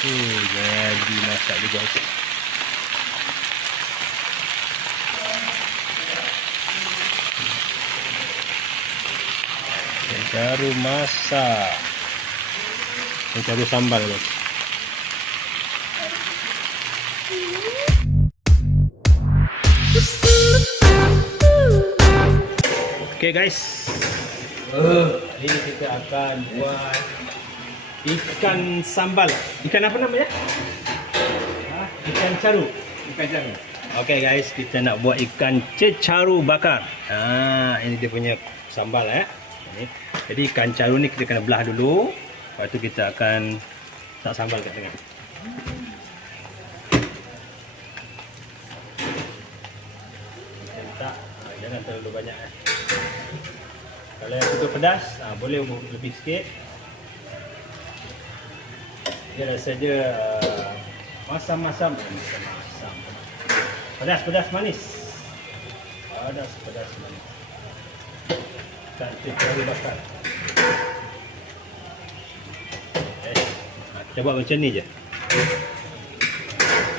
Jadi masak juga. Baru masak. Baru sambal guys. Okay guys. Ini kita akan buat ikan sambal. Ikan apa namanya? Ikan caru. Ikan caru. Okay guys, kita nak buat ikan cecaru bakar. Ini dia punya sambal Ini. Jadi ikan caru ni kita kena belah dulu. Lepas tu kita akan tak sambal kat tengah. Tak, jangan terlalu banyak Kalau yang suka pedas, boleh lebih sikit. Dia rasa dia masam-masam. Pedas manis. Pedas manis. Ikan cecaru bakar. Kita buat macam ni je.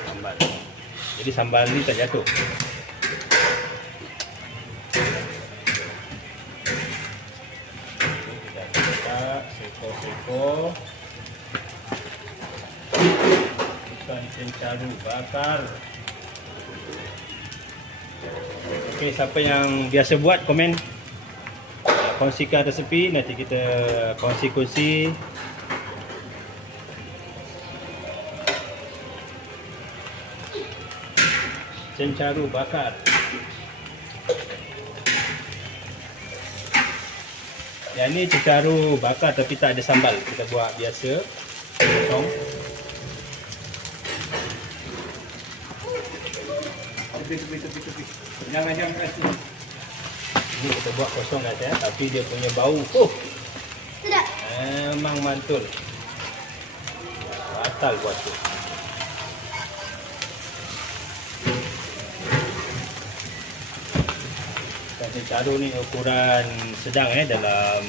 Sambal. Jadi sambal ni tak jatuh. Seko ikan cecaru bakar. Okey, siapa yang biasa buat komen, kongsikan resepi, nanti kita kongsi-kongsi. Cecaru bakar. Yang ni cecaru bakar tapi tak ada sambal. Kita buat biasa. Potong. Tepi. Jangan keras ni. Ini kita buat kosong guys tapi dia punya bau. Sedap. Memang mantul. Batal buat tu. Ikan cecaru ni ukuran sedang dalam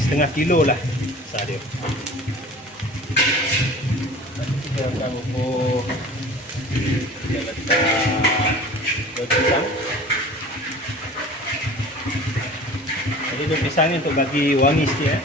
setengah kilo lah besar dia. Kita akan ukur, kita letak daun pisang. Jadi daun pisang ni untuk bagi wangi sikit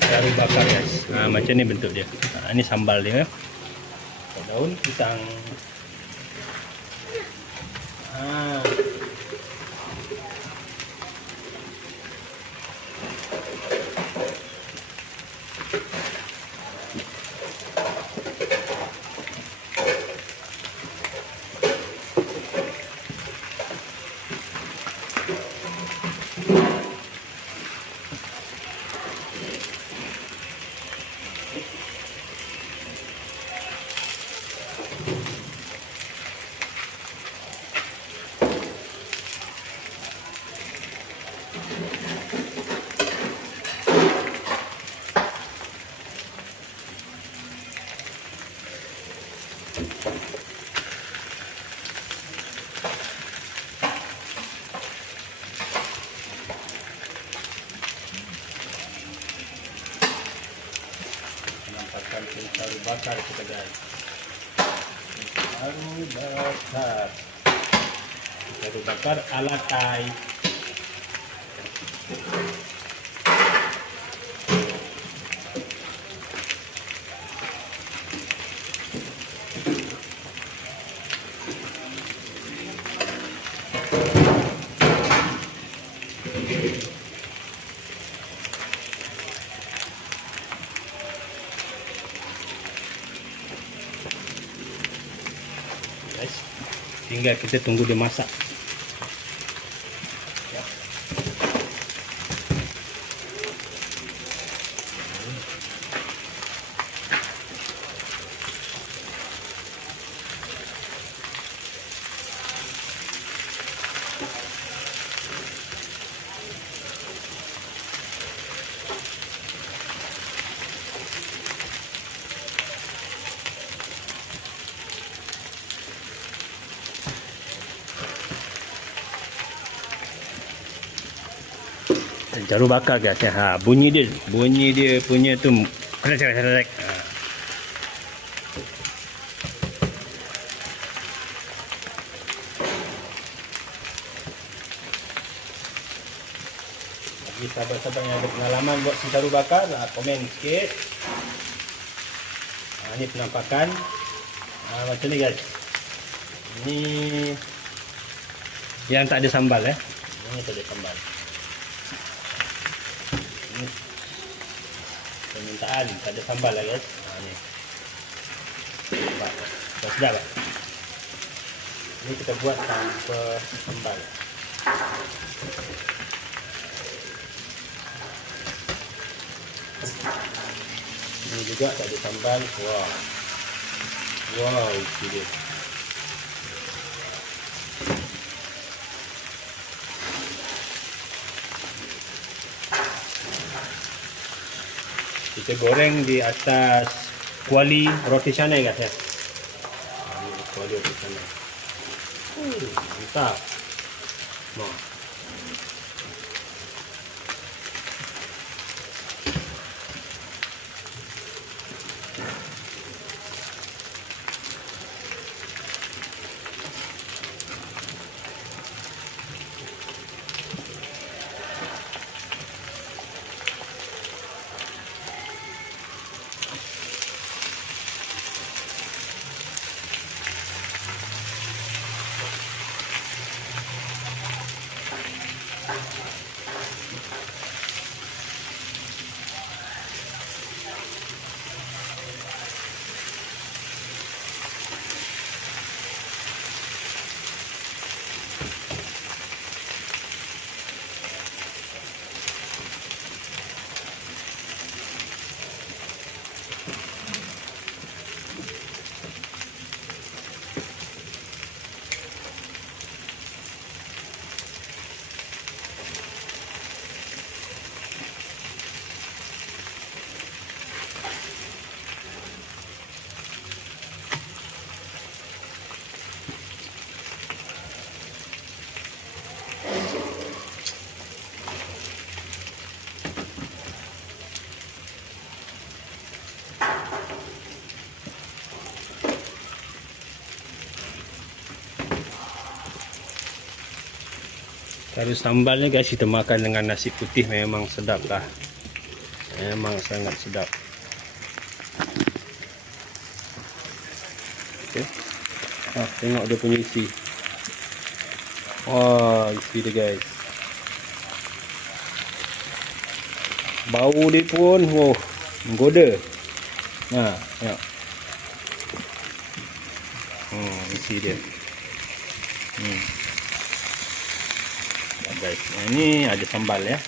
Cecaru bakar guys. Macam ni bentuk dia. Ini sambal dia. Daun pisang. Nampakkan cecaru bakar kita guys. Cecaru bakar ala Thai. Guys, tinggal kita tunggu dia masak. Caru bakar guys. Ha, bunyi dia punya tu krek. Ha. Bagi sahabat-sahabat yang ada pengalaman buat caru bakar, komen sikit. Ini penampakan. Macam ni guys. Ini yang tak ada sambal Ini tak ada sambal. Ini permintaan tak ada sambal lah guys. Ni. Dah sedap tak? Ini kita buat tanpa sambal. Ini juga tak ada sambal. Wow, isi dia. Kita goreng di atas kuali roti canai guys ya. Ini kuali roti canai. Mantap. Nah. Kalau sambalnya guys, kita makan dengan nasi putih memang sedap lah. Memang sangat sedap. Okay. Tengok dia punya isi. Wah, isi dia guys. Bau dia pun menggoda. Tengok. Isi dia. Guys, ini ada sambal ya.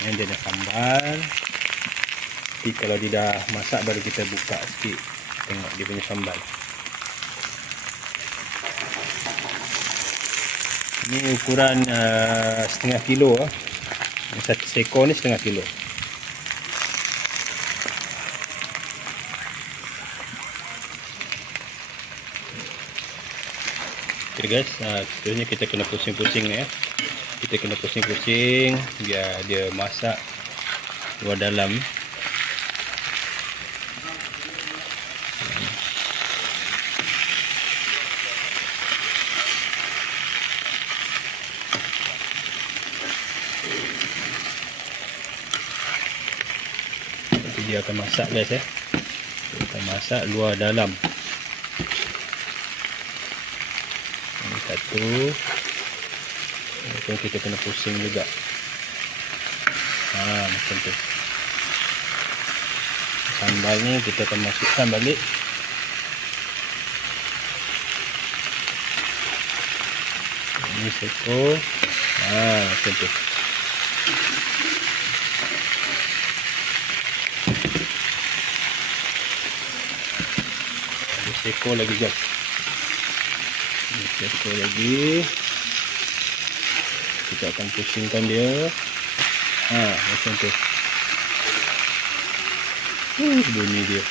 Ini dia ada sambal. Nanti kalau dia dah masak baru kita buka sikit. Tengok dia punya sambal. Ini ukuran setengah kilo. Satu seekor ni setengah kilo. Okay guys, seterusnya kita kena pusing-pusing ya. Kita kena pusing-pusing biar dia masak luar dalam. Nanti dia akan masak guys ya. Dia akan masak luar dalam. Ini satu. Macam kita kena pusing juga. Macam tu. Sambal ni kita akan masukkan balik. Ini seekor. Macam tu. Ada seekor lagi guys. Ini seekor lagi. Kita akan pusingkan dia. Macam tu. Bunyi dia.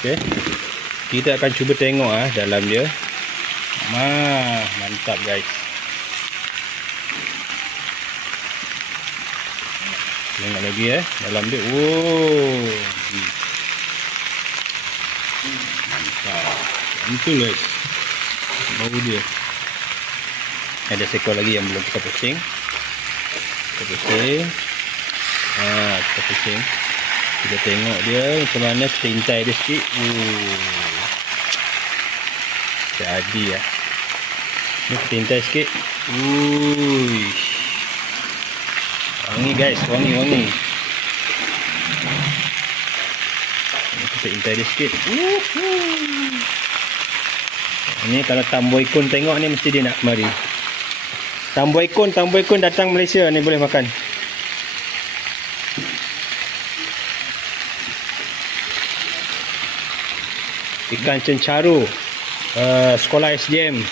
Okay. Kita akan cuba tengok dalam dia. Mantap guys. Tengok lagi dalam dia. Oh. Mantap. Mantul guys. Bau dia. Ada seekor lagi yang belum kita pusing. Kita pusing. Kita pusing. Kita tengok dia macam mana, kita intai dia sikit. Jadi ya. Ni kita intai sikit. Wangi guys, wangi. Kita intai dia sikit. Ini kalau Tamboi Kun tengok ni mesti dia nak mari. Tamboi Kun datang Malaysia ni boleh makan. Ikan cencaru sekolah SJM.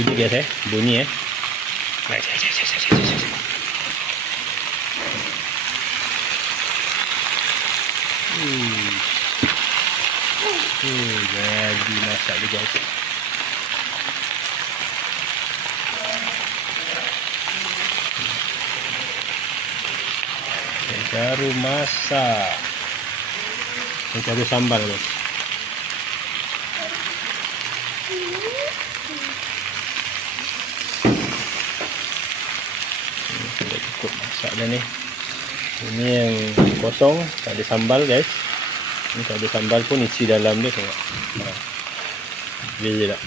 Ini guys bunyi jadi masak dia guys. Baru masak. Baru sambal guys. Sudah cukup masak dah ni. Ini yang kosong, tak ada sambal guys. Ini tak ada sambal pun isi dalam dia tengok. Dia je tak.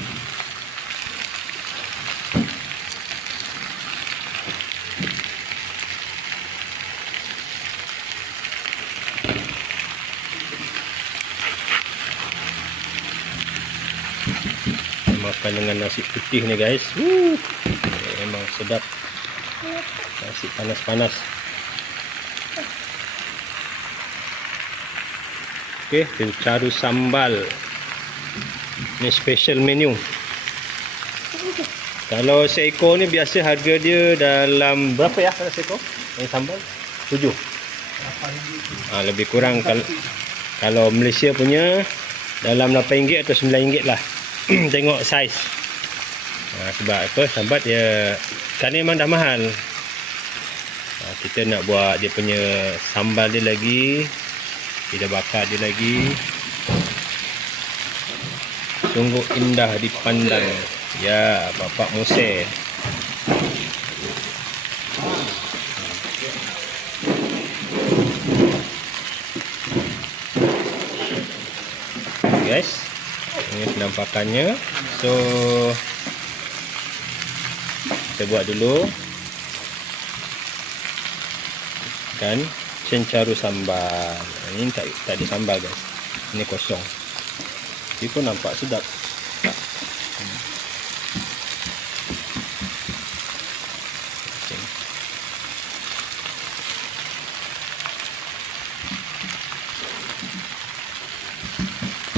Makan dengan nasi putih ni guys. Memang sedap. Nasi panas-panas. Okey, cencaru sambal. Ni special menu. Kalau seekor ni biasa harga dia dalam berapa ya kalau seekor? Yang sambal 7. Lebih kurang kalau Malaysia punya dalam RM8 atau RM9 lah. Tengok saiz. Sebab apa? Sebab dia ikan ni memang dah mahal. Kita nak buat dia punya sambal dia lagi, kita bakar dia lagi. Sungguh indah dipandang. Ya, Bapak Musel. Guys, ini penampakannya. So kita buat dulu ikan cencaru sambal. Ini tak ada sambal guys. Ini kosong. Ini pun nampak sedap.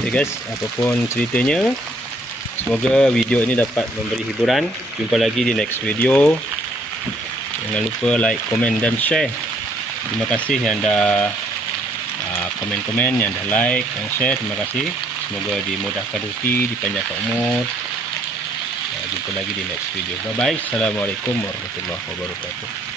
Okay guys, apapun ceritanya, semoga video ini dapat memberi hiburan. Jumpa lagi di next video. Jangan lupa like, komen dan share. Terima kasih yang dah komen-komen, yang dah like dan share. Terima kasih. Semoga dimudahkan rezeki, dipanjangkan umur. Jumpa lagi di next video. Bye bye. Assalamualaikum warahmatullahi wabarakatuh.